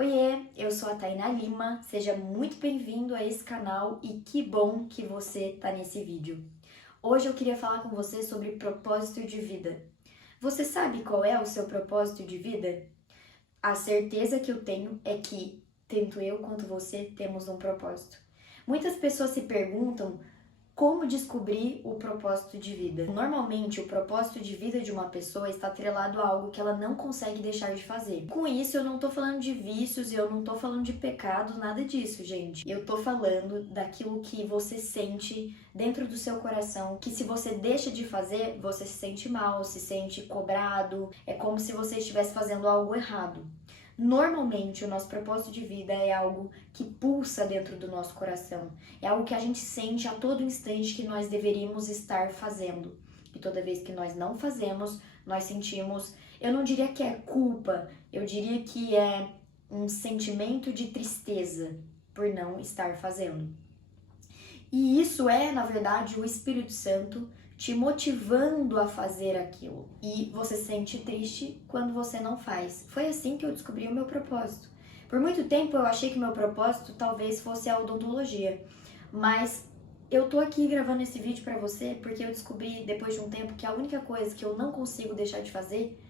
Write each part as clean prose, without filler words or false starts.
Oiê, eu sou a Tainá Lima, seja muito bem-vindo a esse canal e que bom que você tá nesse vídeo. Hoje eu queria falar com você sobre propósito de vida. Você sabe qual é o seu propósito de vida? A certeza que eu tenho é que tanto eu quanto você temos um propósito. Muitas pessoas se perguntam como descobrir o propósito de vida. Normalmente, o propósito de vida de uma pessoa está atrelado a algo que ela não consegue deixar de fazer. Com isso, eu não tô falando de vícios, eu não tô falando de pecados, nada disso, gente. Eu tô falando daquilo que você sente dentro do seu coração, que se você deixa de fazer, você se sente mal, se sente cobrado, é como se você estivesse fazendo algo errado. Normalmente, o nosso propósito de vida é algo que pulsa dentro do nosso coração. É algo que a gente sente a todo instante que nós deveríamos estar fazendo. E toda vez que nós não fazemos, nós sentimos, eu não diria que é culpa, eu diria que é um sentimento de tristeza por não estar fazendo. E isso é, na verdade, o Espírito Santo te motivando a fazer aquilo. E você se sente triste quando você não faz. Foi assim que eu descobri o meu propósito. Por muito tempo eu achei que meu propósito talvez fosse a odontologia, mas eu tô aqui gravando esse vídeo pra você porque eu descobri depois de um tempo que a única coisa que eu não consigo deixar de fazer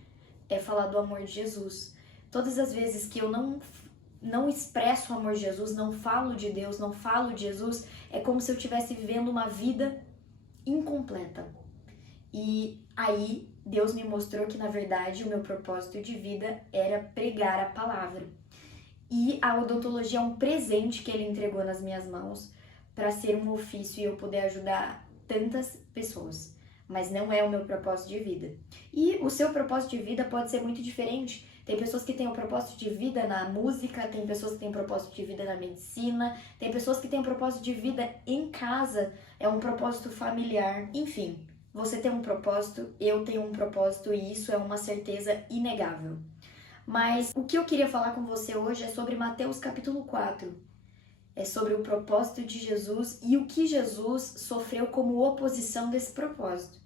é falar do amor de Jesus. Todas as vezes que eu não expresso o amor de Jesus, não falo de Deus, não falo de Jesus, é como se eu estivesse vivendo uma vida incompleta. E aí Deus me mostrou que na verdade o meu propósito de vida era pregar a palavra. E a odontologia é um presente que ele entregou nas minhas mãos para ser um ofício e eu poder ajudar tantas pessoas. Mas não é o meu propósito de vida. E o seu propósito de vida pode ser muito diferente. Tem pessoas que têm o propósito de vida na música, tem pessoas que têm o propósito de vida na medicina, tem pessoas que têm o propósito de vida em casa, é um propósito familiar. Enfim, você tem um propósito, eu tenho um propósito e isso é uma certeza inegável. Mas o que eu queria falar com você hoje é sobre Mateus capítulo 4. É sobre o propósito de Jesus e o que Jesus sofreu como oposição desse propósito.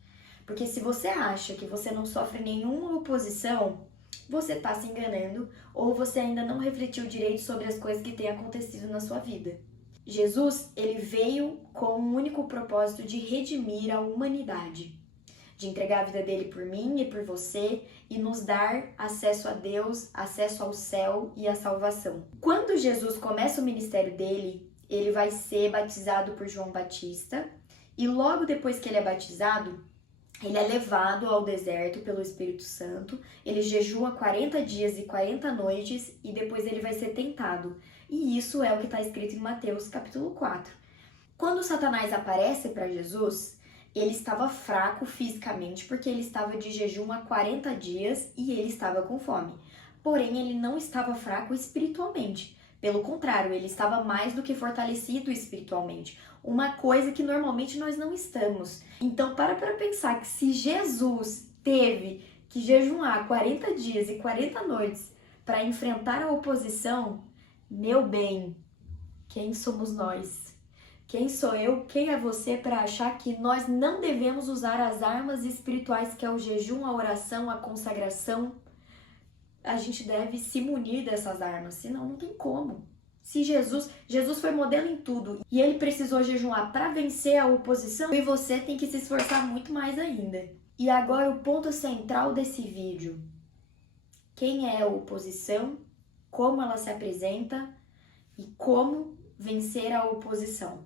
Porque se você acha que você não sofre nenhuma oposição, você está se enganando ou você ainda não refletiu direito sobre as coisas que têm acontecido na sua vida. Jesus, ele veio com um único propósito de redimir a humanidade, de entregar a vida dele por mim e por você e nos dar acesso a Deus, acesso ao céu e à salvação. Quando Jesus começa o ministério dele, ele vai ser batizado por João Batista e logo depois que ele é batizado, ele é levado ao deserto pelo Espírito Santo, ele jejua 40 dias e 40 noites e depois ele vai ser tentado. E isso é o que está escrito em Mateus capítulo 4. Quando Satanás aparece para Jesus, ele estava fraco fisicamente porque ele estava de jejum há 40 dias e ele estava com fome. Porém, ele não estava fraco espiritualmente. Pelo contrário, ele estava mais do que fortalecido espiritualmente. Uma coisa que normalmente nós não estamos. Então, para pensar que se Jesus teve que jejuar 40 dias e 40 noites para enfrentar a oposição, meu bem, quem somos nós? Quem sou eu? Quem é você para achar que nós não devemos usar as armas espirituais que é o jejum, a oração, a consagração? A gente deve se munir dessas armas, senão não tem como. Se Jesus foi modelo em tudo e ele precisou jejuar para vencer a oposição, e você tem que se esforçar muito mais ainda. E agora o ponto central desse vídeo. Quem é a oposição, como ela se apresenta e como vencer a oposição.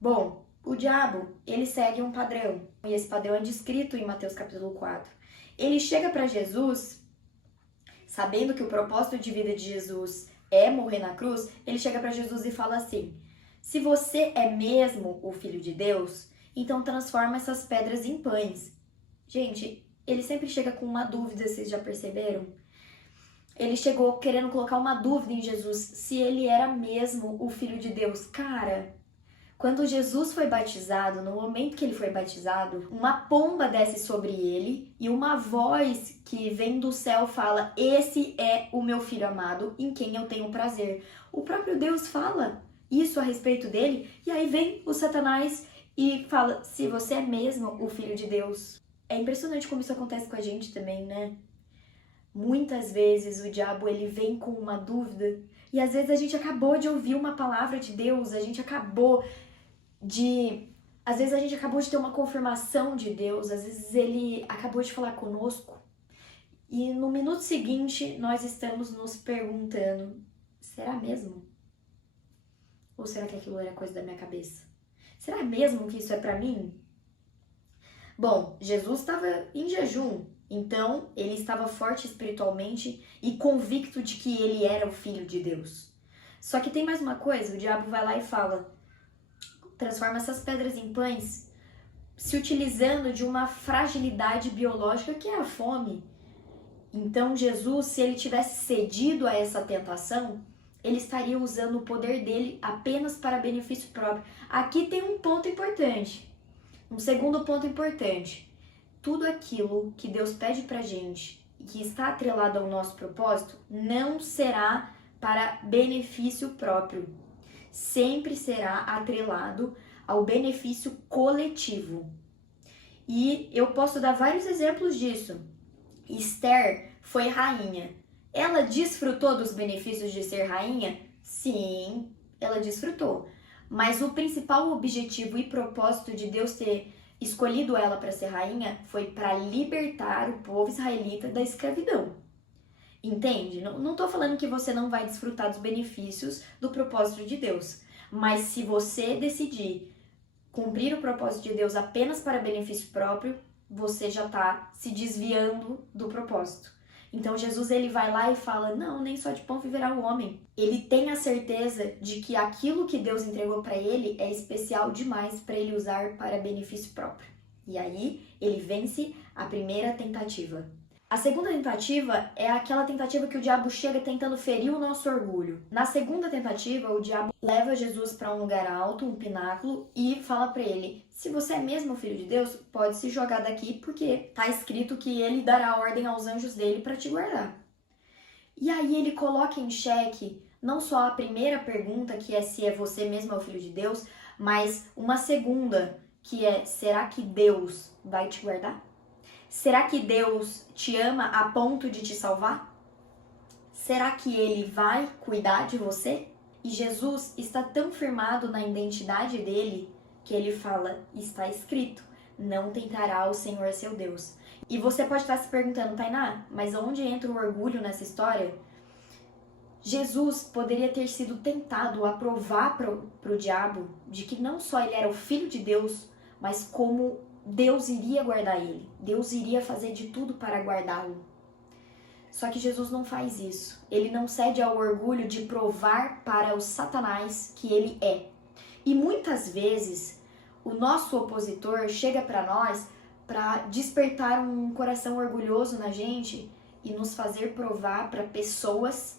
Bom, o diabo, ele segue um padrão, e esse padrão é descrito em Mateus capítulo 4. Ele chega para Jesus, sabendo que o propósito de vida de Jesus é morrer na cruz, ele chega para Jesus e fala assim: se você é mesmo o Filho de Deus, então transforma essas pedras em pães. Gente, ele sempre chega com uma dúvida, vocês já perceberam? Ele chegou querendo colocar uma dúvida em Jesus, se ele era mesmo o Filho de Deus. Cara, quando Jesus foi batizado, no momento que ele foi batizado, uma pomba desce sobre ele e uma voz que vem do céu fala: esse é o meu filho amado, em quem eu tenho prazer. O próprio Deus fala isso a respeito dele, e aí vem o Satanás e fala: se você é mesmo o filho de Deus. É impressionante como isso acontece com a gente também, né? Muitas vezes o diabo ele vem com uma dúvida e às vezes a gente acabou de ouvir uma palavra de Deus, às vezes a gente acabou de ter uma confirmação de Deus, às vezes ele acabou de falar conosco e no minuto seguinte nós estamos nos perguntando: será mesmo? Ou será que aquilo era coisa da minha cabeça? Será mesmo que isso é pra mim? Bom, Jesus estava em jejum, então ele estava forte espiritualmente e convicto de que ele era o Filho de Deus. Só que tem mais uma coisa, o diabo vai lá e fala: transforma essas pedras em pães, se utilizando de uma fragilidade biológica que é a fome. Então Jesus, se ele tivesse cedido a essa tentação, ele estaria usando o poder dele apenas para benefício próprio. Aqui tem um ponto importante. Um segundo ponto importante: tudo aquilo que Deus pede pra gente e que está atrelado ao nosso propósito não será para benefício próprio. Sempre será atrelado ao benefício coletivo. E eu posso dar vários exemplos disso. Esther foi rainha. Ela desfrutou dos benefícios de ser rainha? Sim, ela desfrutou. Mas o principal objetivo e propósito de Deus ter escolhido ela para ser rainha foi para libertar o povo israelita da escravidão. Entende? Não estou falando que você não vai desfrutar dos benefícios do propósito de Deus. Mas se você decidir cumprir o propósito de Deus apenas para benefício próprio, você já está se desviando do propósito. Então Jesus ele vai lá e fala: não, nem só de pão viverá o homem. Ele tem a certeza de que aquilo que Deus entregou para ele é especial demais para ele usar para benefício próprio. E aí ele vence a primeira tentativa. A segunda tentativa é aquela tentativa que o diabo chega tentando ferir o nosso orgulho. Na segunda tentativa, o diabo leva Jesus para um lugar alto, um pináculo, e fala para ele: se você é mesmo filho de Deus, pode se jogar daqui, porque está escrito que ele dará ordem aos anjos dele para te guardar. E aí ele coloca em xeque não só a primeira pergunta, que é se é você mesmo o filho de Deus, mas uma segunda, que é: será que Deus vai te guardar? Será que Deus te ama a ponto de te salvar? Será que Ele vai cuidar de você? E Jesus está tão firmado na identidade dele que ele fala: está escrito, não tentará o Senhor seu Deus. E você pode estar se perguntando: Tainá, mas onde entra o orgulho nessa história? Jesus poderia ter sido tentado a provar para o diabo de que não só ele era o Filho de Deus, mas como Deus iria guardar ele. Deus iria fazer de tudo para guardá-lo. Só que Jesus não faz isso. Ele não cede ao orgulho de provar para o Satanás que ele é. E muitas vezes o nosso opositor chega para nós para despertar um coração orgulhoso na gente e nos fazer provar para pessoas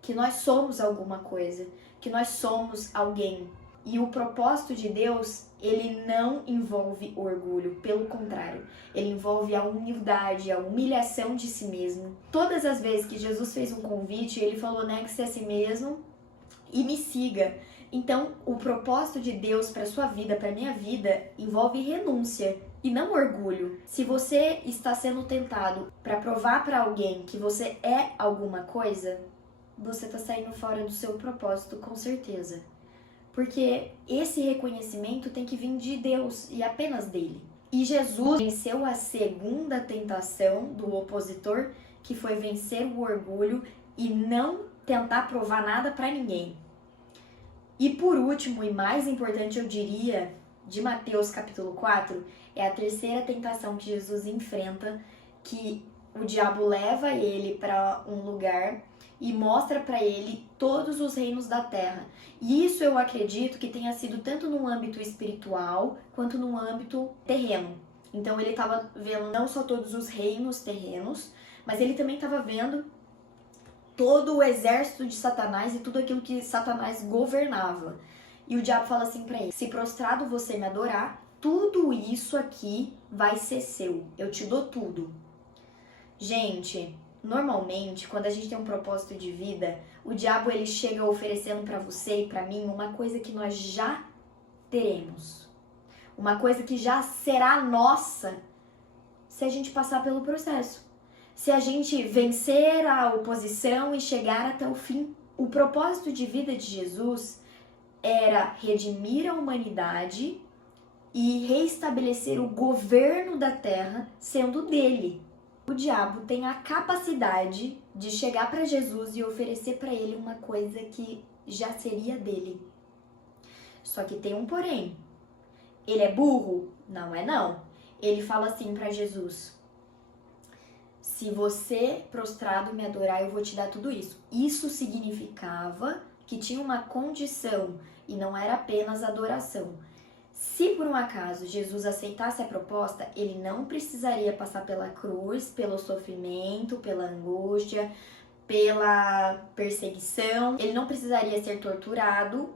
que nós somos alguma coisa, que nós somos alguém. E o propósito de Deus, ele não envolve orgulho, pelo contrário, ele envolve a humildade, a humilhação de si mesmo. Todas as vezes que Jesus fez um convite, ele falou: negue-se a si mesmo e me siga. Então, o propósito de Deus para sua vida, para minha vida, envolve renúncia e não orgulho. Se você está sendo tentado para provar para alguém que você é alguma coisa, você está saindo fora do seu propósito, com certeza. Porque esse reconhecimento tem que vir de Deus e apenas dele. E Jesus venceu a segunda tentação do opositor, que foi vencer o orgulho e não tentar provar nada para ninguém. E por último, e mais importante, eu diria, de Mateus capítulo 4, é a terceira tentação que Jesus enfrenta, que o diabo leva ele para um lugar e mostra para ele todos os reinos da terra. E isso eu acredito que tenha sido tanto no âmbito espiritual quanto no âmbito terreno. Então ele estava vendo não só todos os reinos terrenos, mas ele também estava vendo todo o exército de Satanás e tudo aquilo que Satanás governava. E o diabo fala assim para ele: se prostrado você me adorar, tudo isso aqui vai ser seu. Eu te dou tudo. Gente, normalmente, quando a gente tem um propósito de vida, o diabo ele chega oferecendo para você e para mim uma coisa que nós já teremos. Uma coisa que já será nossa se a gente passar pelo processo. se a gente vencer a oposição e chegar até o fim. O propósito de vida de Jesus era redimir a humanidade e reestabelecer o governo da terra sendo dele. O diabo tem a capacidade de chegar para Jesus e oferecer para ele uma coisa que já seria dele. Só que tem um porém. Ele é burro? Não é não. Ele fala assim para Jesus: se você prostrado me adorar, eu vou te dar tudo isso. Isso significava que tinha uma condição e não era apenas adoração. Se por um acaso Jesus aceitasse a proposta, ele não precisaria passar pela cruz, pelo sofrimento, pela angústia, pela perseguição. Ele não precisaria ser torturado.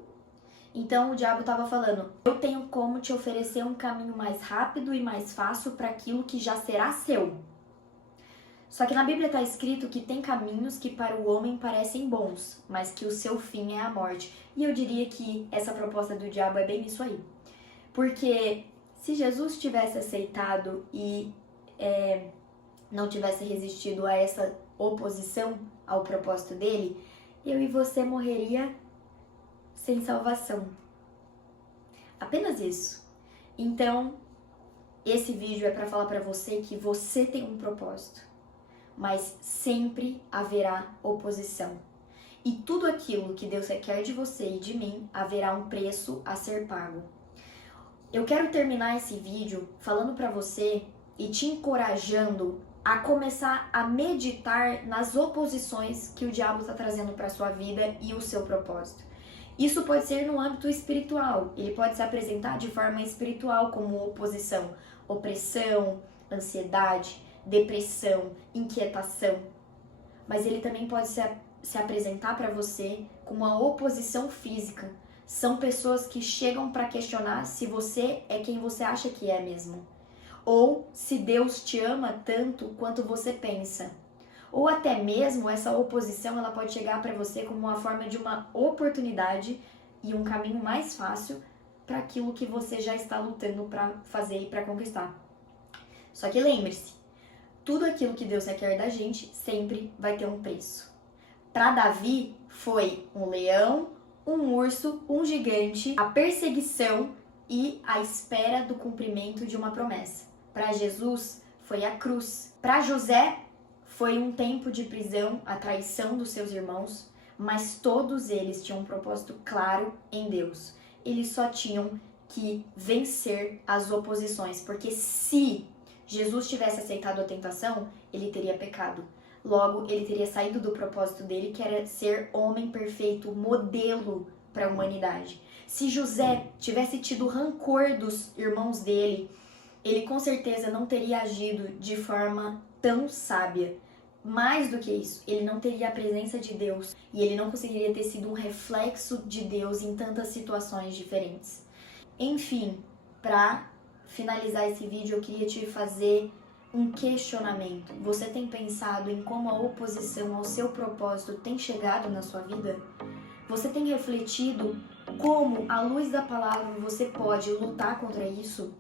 Então o diabo estava falando: eu tenho como te oferecer um caminho mais rápido e mais fácil para aquilo que já será seu. Só que na Bíblia está escrito que tem caminhos que para o homem parecem bons, mas que o seu fim é a morte. E eu diria que essa proposta do diabo é bem isso aí. Porque se Jesus tivesse aceitado e não tivesse resistido a essa oposição ao propósito dele, eu e você morreria sem salvação. Apenas isso. Então, esse vídeo é para falar para você que você tem um propósito, mas sempre haverá oposição. E tudo aquilo que Deus requer de você e de mim, haverá um preço a ser pago. Eu quero terminar esse vídeo falando para você e te encorajando a começar a meditar nas oposições que o diabo está trazendo para sua vida e o seu propósito. Isso pode ser no âmbito espiritual, ele pode se apresentar de forma espiritual como oposição, opressão, ansiedade, depressão, inquietação. Mas ele também pode se apresentar para você como uma oposição física. São pessoas que chegam para questionar se você é quem você acha que é mesmo. Ou se Deus te ama tanto quanto você pensa. Ou até mesmo essa oposição ela pode chegar para você como uma forma de uma oportunidade e um caminho mais fácil para aquilo que você já está lutando para fazer e para conquistar. Só que lembre-se, tudo aquilo que Deus requer da gente sempre vai ter um preço. Para Davi foi um leão, um urso, um gigante, a perseguição e a espera do cumprimento de uma promessa. Para Jesus foi a cruz. Para José foi um tempo de prisão, a traição dos seus irmãos, mas todos eles tinham um propósito claro em Deus. Eles só tinham que vencer as oposições, porque se Jesus tivesse aceitado a tentação, ele teria pecado. Logo, ele teria saído do propósito dele, que era ser homem perfeito, modelo para a humanidade. Se José tivesse tido rancor dos irmãos dele, ele com certeza não teria agido de forma tão sábia. Mais do que isso, ele não teria a presença de Deus e ele não conseguiria ter sido um reflexo de Deus em tantas situações diferentes. Enfim, para finalizar esse vídeo, eu queria te fazer um questionamento. Você tem pensado em como a oposição ao seu propósito tem chegado na sua vida? Você tem refletido como, à luz da palavra, você pode lutar contra isso?